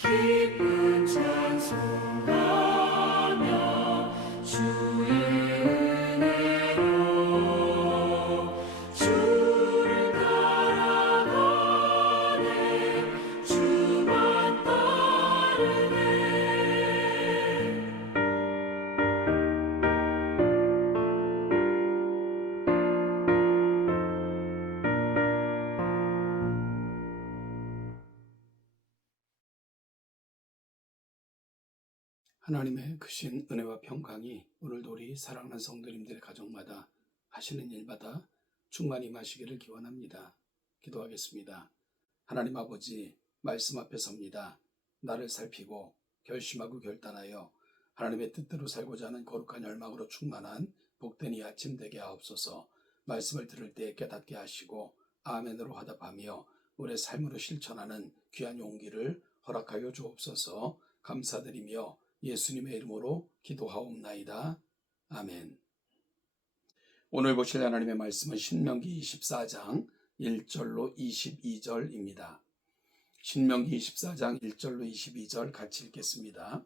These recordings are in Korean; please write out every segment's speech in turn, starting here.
기쁜 찬송하며 주의 은혜로 주를 따라가네 주만 따르네. 하나님의 크신 은혜와 평강이 오늘도 우리 사랑하는 성도님들의 가정마다 하시는 일마다 충만히 임하시기를 기원합니다. 기도하겠습니다. 하나님 아버지, 말씀 앞에 섭니다. 나를 살피고 결심하고 결단하여 하나님의 뜻대로 살고자 하는 거룩한 열망으로 충만한 복된 이 아침 되게 하옵소서. 말씀을 들을 때 깨닫게 하시고 아멘으로 화답하며 우리의 삶으로 실천하는 귀한 용기를 허락하여 주옵소서. 감사드리며 예수님의 이름으로 기도하옵나이다. 아멘. 오늘 보실 하나님의 말씀은 신명기 24장 1절로 22절입니다. 신명기 24장 1절로 22절 같이 읽겠습니다.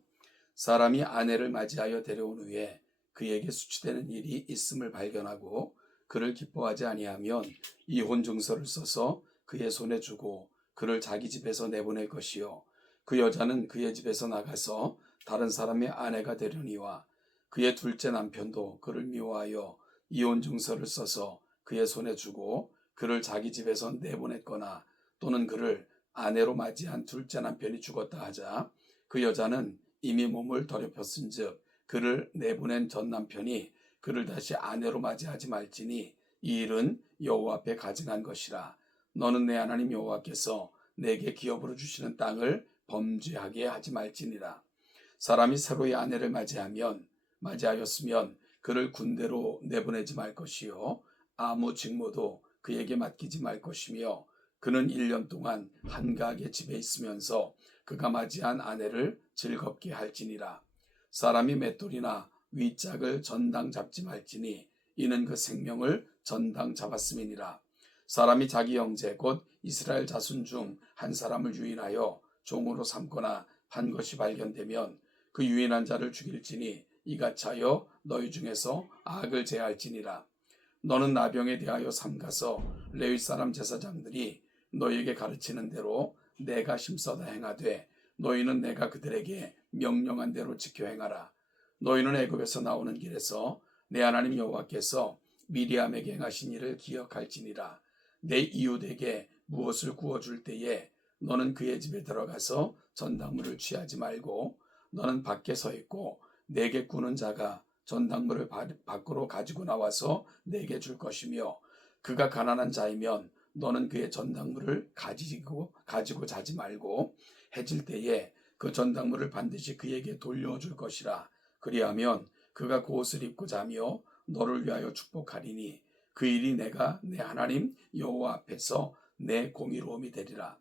사람이 아내를 맞이하여 데려온 후에 그에게 수치되는 일이 있음을 발견하고 그를 기뻐하지 아니하면 이혼 증서를 써서 그의 손에 주고 그를 자기 집에서 내보낼 것이요 그 여자는 그의 집에서 나가서 다른 사람의 아내가 되려니와 그의 둘째 남편도 그를 미워하여 이혼 증서를 써서 그의 손에 주고 그를 자기 집에서 내보냈거나 또는 그를 아내로 맞이한 둘째 남편이 죽었다 하자 그 여자는 이미 몸을 더럽혔은즉 그를 내보낸 전 남편이 그를 다시 아내로 맞이하지 말지니 이 일은 여호와 앞에 가증한 것이라. 너는 내 하나님 여호와께서 내게 기업으로 주시는 땅을 범죄하게 하지 말지니라. 사람이 새로이 아내를 맞이하였으면 그를 군대로 내보내지 말 것이요 아무 직무도 그에게 맡기지 말 것이며 그는 1년 동안 한가하게 집에 있으면서 그가 맞이한 아내를 즐겁게 할지니라. 사람이 맷돌이나 윗짝을 전당 잡지 말지니 이는 그 생명을 전당 잡았음이니라. 사람이 자기 형제 곧 이스라엘 자손 중 한 사람을 유인하여 종으로 삼거나 판 것이 발견되면 그 유인한 자를 죽일지니 이같이 하여 너희 중에서 악을 제할지니라. 너는 나병에 대하여 삼가서 레위 사람 제사장들이 너희에게 가르치는 대로 내가 힘써다 행하되 너희는 내가 그들에게 명령한 대로 지켜 행하라. 너희는 애굽에서 나오는 길에서 내 하나님 여호와께서 미리암에게 행하신 일을 기억할지니라. 내 이웃에게 무엇을 구워줄 때에 너는 그의 집에 들어가서 전당물을 취하지 말고 너는 밖에 서 있고 내게 구는 자가 전당물을 밖으로 가지고 나와서 내게 줄 것이며 그가 가난한 자이면 너는 그의 전당물을 가지고 자지 말고 해질 때에 그 전당물을 반드시 그에게 돌려줄 것이라. 그리하면 그가 그 옷을 입고 자며 너를 위하여 축복하리니 그 일이 내가 내 하나님 여호와 앞에서 내 공의로움이 되리라.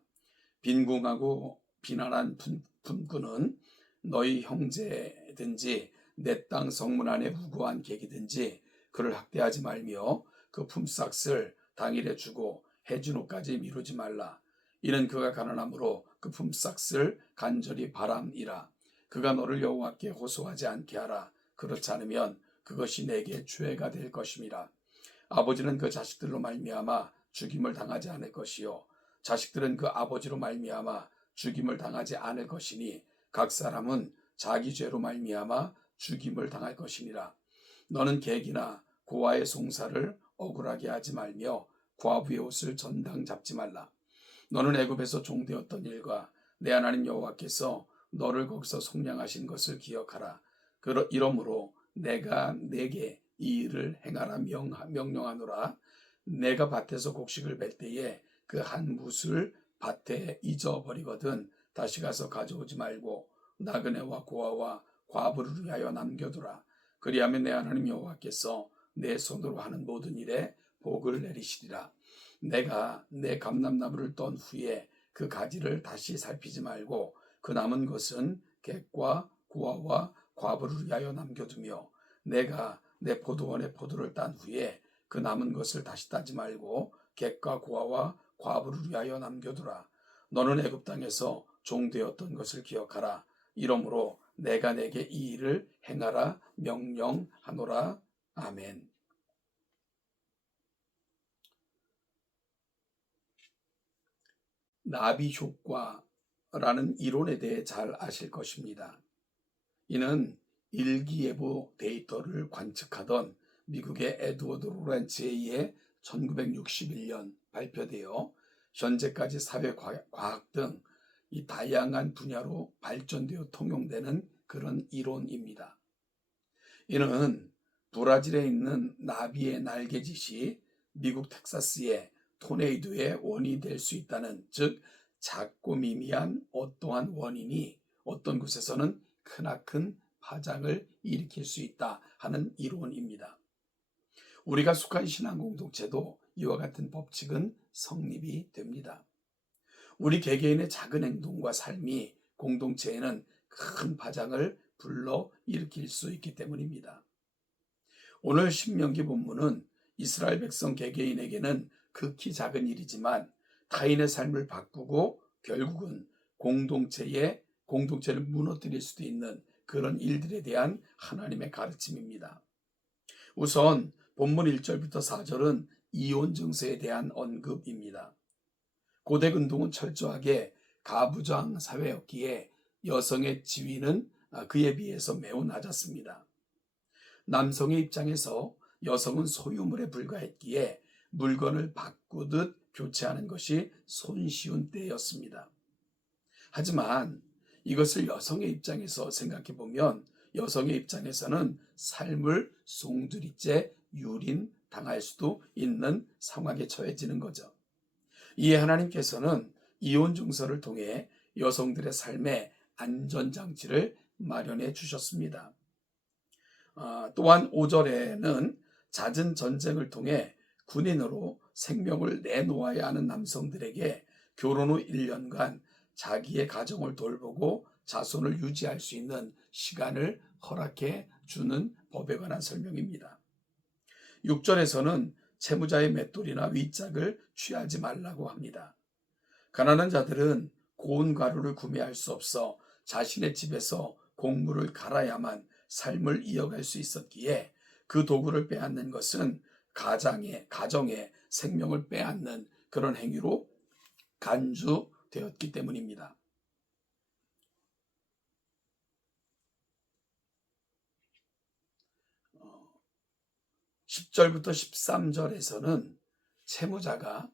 빈궁하고 비난한 품꾼은 너희 형제든지 내 땅 성문 안에 우고한 객이든지 그를 학대하지 말며 그 품삯을 당일에 주고 해진 후까지 미루지 말라. 이는 그가 가난함으로 그 품삯을 간절히 바람이라. 그가 너를 여호와께 호소하지 않게 하라. 그렇지 않으면 그것이 내게 죄가 될 것임이라. 아버지는 그 자식들로 말미암아 죽임을 당하지 않을 것이요 자식들은 그 아버지로 말미암아 죽임을 당하지 않을 것이니 각 사람은 자기 죄로 말미암아 죽임을 당할 것이니라. 너는 객이나 고아의 송사를 억울하게 하지 말며 과부의 옷을 전당 잡지 말라. 너는 애굽에서 종되었던 일과 내 하나님 여호와께서 너를 거기서 속량하신 것을 기억하라. 이러므로 내가 내게 이 일을 행하라 명령하노라. 내가 밭에서 곡식을 뺄 때에 그 한 뭇을 밭에 잊어버리거든 다시 가서 가져오지 말고 나그네와 고아와 과부를 위하여 남겨두라. 그리하면 내 하나님 여호와께서 내 손으로 하는 모든 일에 복을 내리시리라. 내가 내 감람나무를 떤 후에 그 가지를 다시 살피지 말고 그 남은 것은 객과 고아와 과부를 위하여 남겨두며 내가 내 포도원의 포도를 딴 후에 그 남은 것을 다시 따지 말고 객과 고아와 과부를 위하여 남겨두라. 너는 애굽 땅에서 종되었던 것을 기억하라. 이러므로 내가 내게 이 일을 행하라 명령하노라. 아멘. 나비 효과라는 이론에 대해 잘 아실 것입니다. 이는 일기예보 데이터를 관측하던 미국의 에드워드 로렌츠에 의해 1961년 발표되어 현재까지 사회과학 등 이 다양한 분야로 발전되어 통용되는 그런 이론입니다. 이는 브라질에 있는 나비의 날개짓이 미국 텍사스의 토네이도의 원인이 될 수 있다는, 즉 작고 미미한 어떠한 원인이 어떤 곳에서는 크나큰 파장을 일으킬 수 있다 하는 이론입니다. 우리가 속한 신앙 공동체도 이와 같은 법칙은 성립이 됩니다. 우리 개개인의 작은 행동과 삶이 공동체에는 큰 파장을 불러 일으킬 수 있기 때문입니다. 오늘 신명기 본문은 이스라엘 백성 개개인에게는 극히 작은 일이지만 타인의 삶을 바꾸고 결국은 공동체를 무너뜨릴 수도 있는 그런 일들에 대한 하나님의 가르침입니다. 우선 본문 1절부터 4절은 이혼 증서에 대한 언급입니다. 고대 근동은 철저하게 가부장 사회였기에 여성의 지위는 그에 비해서 매우 낮았습니다. 남성의 입장에서 여성은 소유물에 불과했기에 물건을 바꾸듯 교체하는 것이 손쉬운 때였습니다. 하지만 이것을 여성의 입장에서 생각해 보면 여성의 입장에서는 삶을 송두리째 유린당할 수도 있는 상황에 처해지는 거죠. 이에 하나님께서는 이혼 증서를 통해 여성들의 삶에 안전장치를 마련해 주셨습니다. 또한 5절에는 잦은 전쟁을 통해 군인으로 생명을 내놓아야 하는 남성들에게 결혼 후 1년간 자기의 가정을 돌보고 자손을 유지할 수 있는 시간을 허락해 주는 법에 관한 설명입니다. 6절에서는 채무자의 맷돌이나 윗짝을 취하지 말라고 합니다. 가난한 자들은 고운 가루를 구매할 수 없어 자신의 집에서 곡물을 갈아야만 삶을 이어갈 수 있었기에 그 도구를 빼앗는 것은 가정의 생명을 빼앗는 그런 행위로 간주되었기 때문입니다. 10절부터 13절에서는 채무자가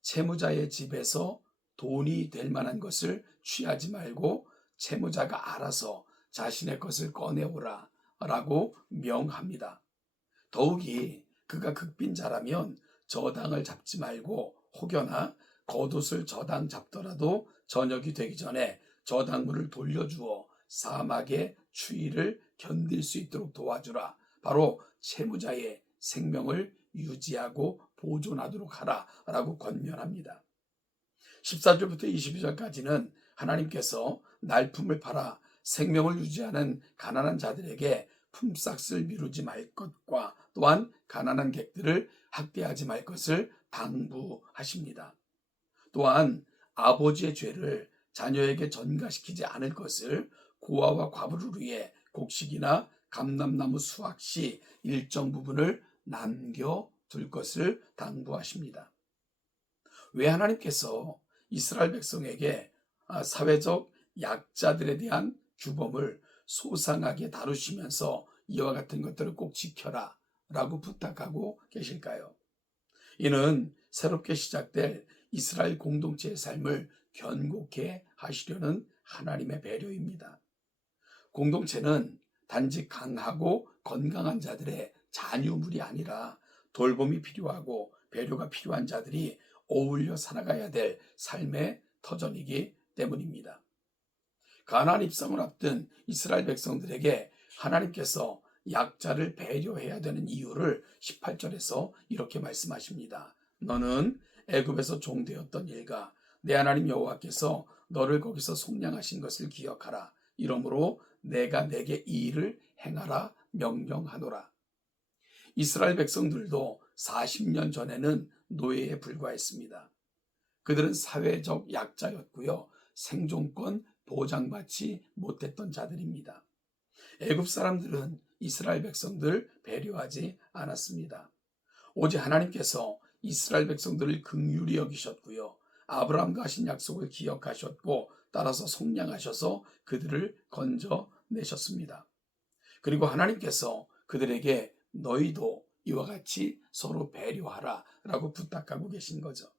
채무자의 집에서 돈이 될 만한 것을 취하지 말고 채무자가 알아서 자신의 것을 꺼내오라 라고 명합니다. 더욱이 그가 극빈자라면 저당을 잡지 말고 혹여나 겉옷을 저당 잡더라도 저녁이 되기 전에 저당물을 돌려주어 사막의 추위를 견딜 수 있도록 도와주라. 바로 채무자의 생명을 유지하고 보존하도록 하라 라고 권면합니다. 14절부터 22절까지는 하나님께서 날품을 팔아 생명을 유지하는 가난한 자들에게 품삯을 미루지 말 것과 또한 가난한 객들을 학대하지 말 것을 당부하십니다. 또한 아버지의 죄를 자녀에게 전가시키지 않을 것을 고아와 과부를 위해 곡식이나 감람나무 수확 시 일정 부분을 남겨둘 것을 당부하십니다. 왜 하나님께서 이스라엘 백성에게 사회적 약자들에 대한 규범을 소상하게 다루시면서 이와 같은 것들을 꼭 지켜라 라고 부탁하고 계실까요? 이는 새롭게 시작될 이스라엘 공동체의 삶을 견고케 하시려는 하나님의 배려입니다. 공동체는 단지 강하고 건강한 자들의 잔유물이 아니라 돌봄이 필요하고 배려가 필요한 자들이 어울려 살아가야 될 삶의 터전이기 때문입니다. 가나안 입성을 앞둔 이스라엘 백성들에게 하나님께서 약자를 배려해야 되는 이유를 18절에서 이렇게 말씀하십니다. 너는 애굽에서 종되었던 일과 내 하나님 여호와께서 너를 거기서 속량하신 것을 기억하라. 이러므로 내가 내게 이 일을 행하라 명령하노라. 이스라엘 백성들도 40년 전에는 노예에 불과했습니다. 그들은 사회적 약자였고요. 생존권 보장받지 못했던 자들입니다. 애굽 사람들은 이스라엘 백성들 배려하지 않았습니다. 오직 하나님께서 이스라엘 백성들을 긍휼히 여기셨고요. 아브라함과 하신 약속을 기억하셨고 따라서 속량하셔서 그들을 건져내셨습니다. 그리고 하나님께서 그들에게 너희도 이와 같이 서로 배려하라 라고 부탁하고 계신 거죠.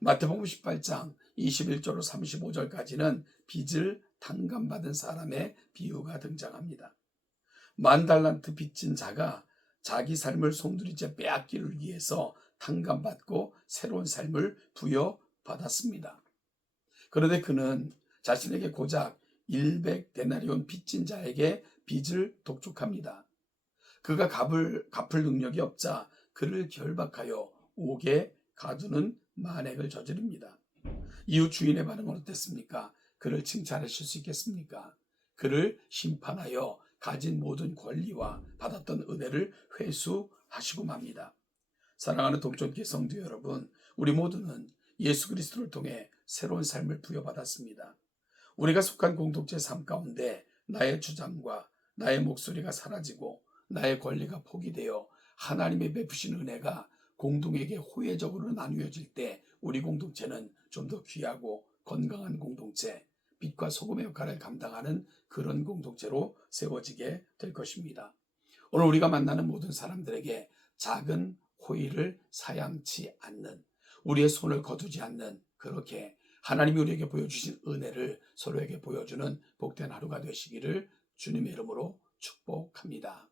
마태복음 18장 21절로 35절까지는 빚을 탕감받은 사람의 비유가 등장합니다. 10,000달란트 빚진 자가 자기 삶을 송두리째 빼앗기를 위해서 탕감받고 새로운 삶을 부여받았습니다. 그런데 그는 자신에게 고작 100데나리온 빚진 자에게 빚을 독촉합니다. 그가 갚을 능력이 없자 그를 결박하여 옥에 가두는 만행을 저지릅니다. 이후 주인의 반응은 어땠습니까? 그를 칭찬하실 수 있겠습니까? 그를 심판하여 가진 모든 권리와 받았던 은혜를 회수하시고 맙니다. 사랑하는 동쪽교회 성도 여러분, 우리 모두는 예수 그리스도를 통해 새로운 삶을 부여받았습니다. 우리가 속한 공동체 삶 가운데 나의 주장과 나의 목소리가 사라지고 나의 권리가 포기되어 하나님의 베푸신 은혜가 공동에게 호혜적으로 나누어질 때 우리 공동체는 좀 더 귀하고 건강한 공동체, 빛과 소금의 역할을 감당하는 그런 공동체로 세워지게 될 것입니다. 오늘 우리가 만나는 모든 사람들에게 작은 호의를 사양치 않는, 우리의 손을 거두지 않는, 그렇게 하나님이 우리에게 보여주신 은혜를 서로에게 보여주는 복된 하루가 되시기를 주님의 이름으로 축복합니다.